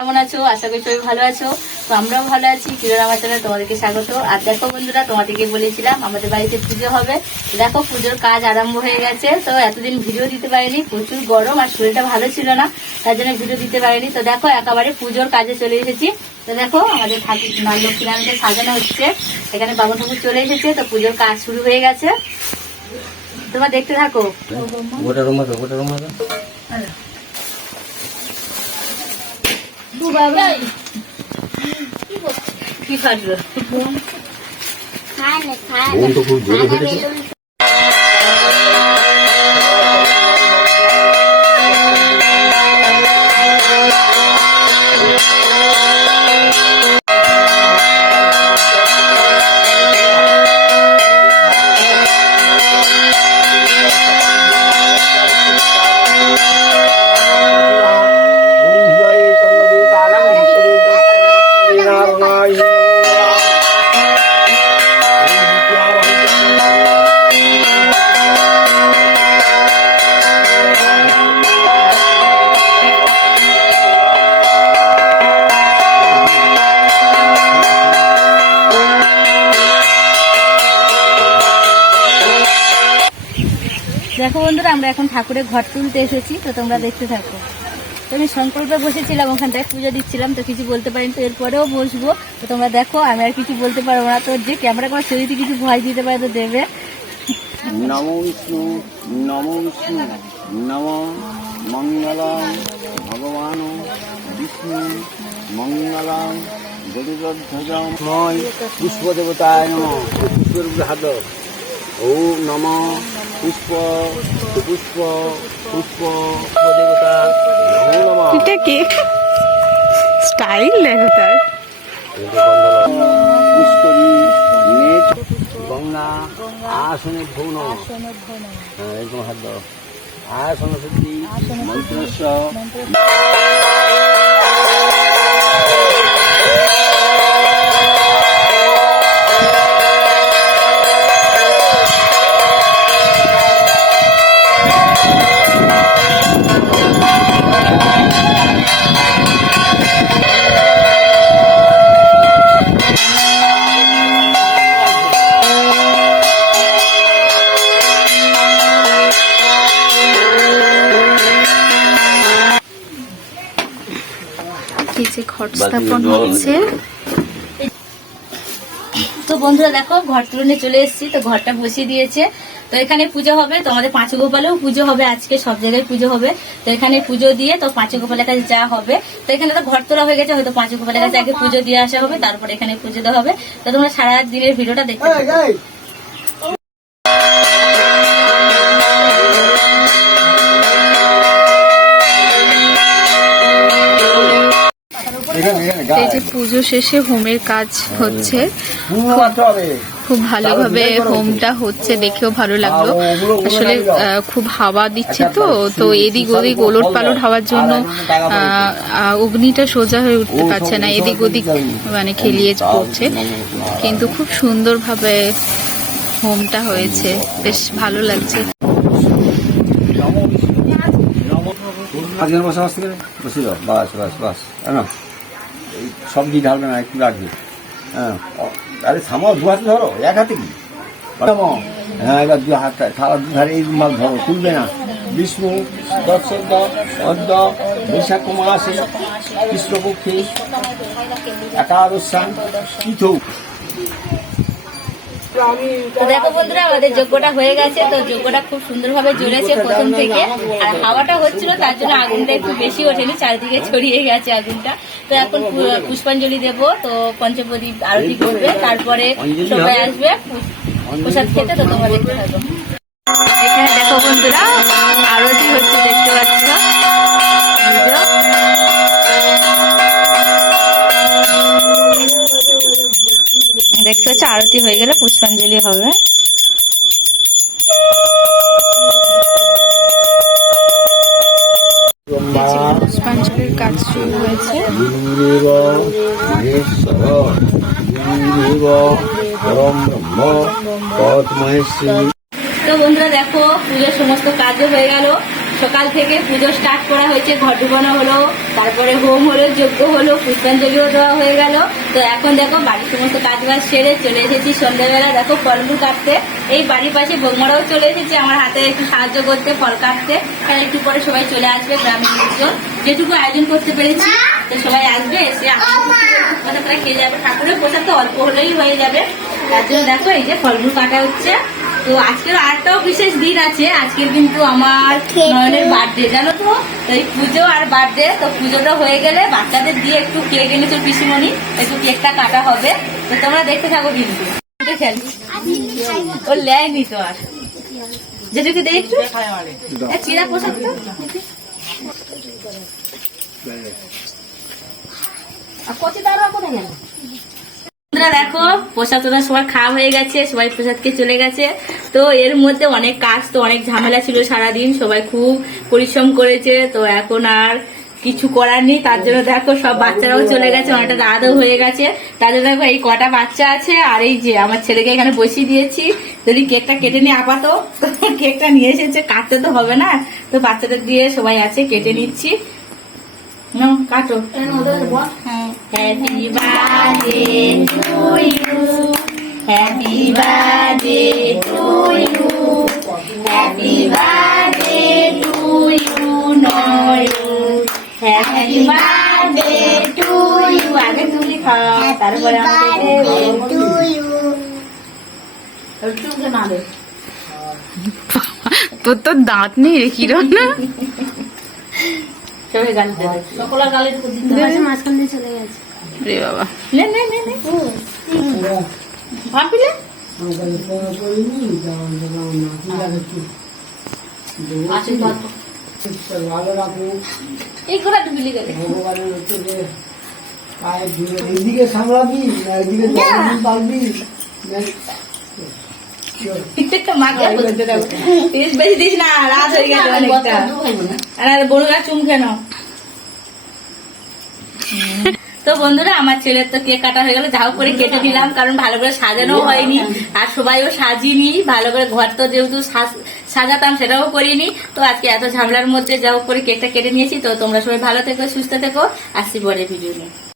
কেমন আছো? আশা করি সবাই ভালো আছো। তো আমরাও ভালো আছি। কিরণ আমার চ্যানেলে তোমাদেরকে স্বাগত। আর দেখো বন্ধুরা তোমাদেরকে বলেছিলাম আমাদের বাড়িতে পুজো হবে। দেখো পুজোর কাজ আরম্ভ হয়ে গেছে। তো এতদিন ভিডিও দিতে পারিনি। প্রচুর গরম আর শরীরটা ভালো ছিল না। তার জন্য ভিডিও দিতে পারিনি। তো দেখো একেবারে পুজোর কাজে চলে এসেছি। তো দেখো আমাদের ঠাকুর মা লক্ষ্মী নারায়ণকে সাজানো হচ্ছে। এখানে বাবা ঠাকুর চলে এসেছে। তো পুজোর কাজ শুরু হয়ে গেছে। তোমরা দেখতে থাকো। গোটা রুম গোটা রুম আছে কি ফাটলো বোন তো খুব বন্ধুরা, আমরা এখন ঠাকুরের ঘর তুলতে এসেছি, তো তোমরা দেখতে থাকো। তো আমি সংকল্পে বসেছিলাম, ওখানটায় পুজো দিচ্ছিলাম, তো কিছু বলতে পারিনি, তো এরপরেও বসবো। তো তোমরা দেখো, আমি আর কিছু বলতে পারব না। তো যে ক্যামেরা করে যদি কিছু ভয় দিতে পারে, তো দেবে। নম বিষ্ণু নম বিষ্ণু, নম মঙ্গলম, ভগবান বিষ্ণু মঙ্গলম গরুধ্বজম ময় পুষ্প দেবতায় নম হাত। ওম নম। পুষ্প পুষ্প পুষ্প এটা কি? স্টাইল দেখো তার? পুষ্করী মেঘ গঙ্গা আসনে ভৌন হাত দাও আসন সিদ্ধি মন্ত্রস্য যে ঘট স্থাপন হচ্ছে তো বন্ধুরা দেখো ঘর তুলনে চলে এসেছি তো ঘরটা বসিয়ে দিয়েছে। তো এখানে পুজো হবে তো আমাদের পাঁচ গোপালেও পুজো হবে আজকে সব জায়গায় পুজো হবে। তো এখানে পুজো দিয়ে তো পাঁচ গোপালের কাছে যা হবে। তো এখানে তো ঘর তোলা হয়ে গেছে হয়তো পাঁচ গোপালের কাছে আগে পুজো দিয়ে আসা হবে তারপর এখানে পুজো দেওয়া হবে। তো তোমরা সারা দিনের ভিডিওটা দেখতে পুজো শেষে হোমের কাজ হচ্ছে খুব ভালোভাবে হোমটা হচ্ছে দেখেও ভালো লাগল আসলে খুব হাওয়া দিচ্ছে তো তো এদিক ওদিক ওলট পালট হওয়ার জন্য অগ্নিটা সোজা হয়ে উঠতে পারছে না এদিক ওদিক মানে খেলিয়ে পড়ছে কিন্তু খুব সুন্দরভাবে হোমটা হয়েছে বেশ ভালো লাগছে বসে গেলে বসে যাও বাস বাস বাস সবজি ঢালবে না একটু রাখবে। হ্যাঁ আরে থামাও দু হাতে ধরো, এক হাতে কি? হ্যাঁ এবার দু হাতটা থালা দু ধারে এই মাল ধরো, তুলবে না। বিষ্ণু দর্শক অদ্য বৈশাখ মাসে কৃষ্ণপক্ষে কি পৃথক। দেখো বন্ধুরা, আমাদের যজ্ঞটা হয়ে গেছে, তো যজ্ঞটা খুব সুন্দরভাবে জ্বলেছে প্রথম থেকে। আর হাওয়াটা হচ্ছিল, তার জন্য আগুনটা একটু বেশি ওঠেনি, চারিদিকে ছড়িয়ে গেছে আগুনটা। তো এখন পুষ্পাঞ্জলি দেব, তো পঞ্চপ্রদীপ আরতি করবে, তারপরে সবাই আসবে, প্রসাদ খেতে, তো তোমরা দেখতে থাকো এখানে দেখো বন্ধুরা, আরতি হচ্ছে, দেখতে পাচ্ছ? পাচ্ছ আরতি হয়ে গেলে পুষ্পাঞ্জলি হবে। পুষ্পাঞ্জলির কাজ শুরু হয়েছে। তো বন্ধুরা দেখো পুজোর সমস্ত কাজও হয়ে গেল। সকাল থেকে পুজো স্টার্ট করা হয়েছে ঘর ডুবানো হলো তারপরে হোম হলো যজ্ঞ হলো পুষ্পাঞ্জলিও দেওয়া হয়ে গেল। তো এখন দেখো বাড়ির সমস্ত কাজ বাজ সেরে চলে এসেছি। সন্ধ্যাবেলা দেখো ফলমূল কাটতে। এই বাড়ির পাশে বৌমারাও চলে এসেছে আমার হাতে একটু সাহায্য করতে ফল কাটতে। তাহলে একটু পরে সবাই চলে আসবে গ্রামের লোকজন। যেটুকু আয়োজন করতে পেরেছি তো সবাই আসবে এসে তারা খেয়ে যাবে ঠাকুরের প্রসাদ তো অল্প হলেই হয়ে যাবে। তার জন্য দেখো এই যে ফলমূল কাটা হচ্ছে। তো আজকের আরেকটাও বিশেষ দিন আছে। আজকের কিন্তু আমার নয়নের বার্থডে জানো তো? এই পুজো আর বার্থডে তো পুজোটা হয়ে গেলে বাচ্চাদের দিয়ে একটু কেক এনেছো পিসিমণি একটু কেকটা কাটা হবে। তো তোমরা দেখতে থাকো কিন্তু। ও লেয়নি তো আর। যেটুকু দেখ একটু। এ, চিরা পোশাক তো। কচি দাঁড়া কোথায় গেল? বন্ধুরা দেখো, প্রসাদ টোসাদ সবার খাওয়া হয়ে গেছে, সবাই প্রসাদকে চলে গেছে। তো এর মধ্যে অনেক কাজ, তো অনেক ঝামেলা ছিল সারাদিন, সবাই খুব পরিশ্রম করেছে, তো এখন আর কিছু করার নেই। তার জন্য দেখো, সব বাচ্চারাও চলে গেছে, অনেকটা রাতও হয়ে গেছে। তার জন্য দেখো, এই কটা বাচ্চা আছে, আর এই যে আমার ছেলেকে এখানে বসিয়ে দিয়েছি। যদি কেকটা কেটে নিয়ে আপাতত কেকটা নিয়ে এসেছে, কাটতে তো হবে না। তো বাচ্চাদের দিয়ে সবাই আছে, কেটে নিচ্ছি। নাও, কাটো happy birthday to you happy birthday to you happy birthday to you নয়ু happy birthday to you আগে তুমি খাও তারপরে আমাকে চুমকে না দে তোর তো দাঁত নেই রে কিরণ না চোখে গাল দে সকলা গালে দিতে মাঝখান দিয়ে চলে গেছে। রে বাবা। নে নে নে নে। ভাবিলে ভালো রাখো এই করে ডুবিলি গেলে ভগবানের পায়ে ধুয়ে এইদিকে সামলাবি না এইদিকে পারবি বেশি দিস না রাত হয়ে গেছে অনেকটা। আর বন্ধুরা চুম কেন তো বন্ধুরা আমার ছেলের তো কেক কাটা হয়ে গেল। যা হোক করে কেটে দিলাম কারণ ভালো করে সাজানো হয়নি। আর সবাইও সাজিনি। ভালো করে ঘর তো যেহেতু সাজ- সাজাতাম সেটাও করিনি। তো আজকে এত ঝামেলার মধ্যে যা হোক করে কেকটা কেটে নিয়েছি। তো তোমরা সবাই ভালো থেকো সুস্থ থেকো। আসছি পরে ভিডিও নিয়ে।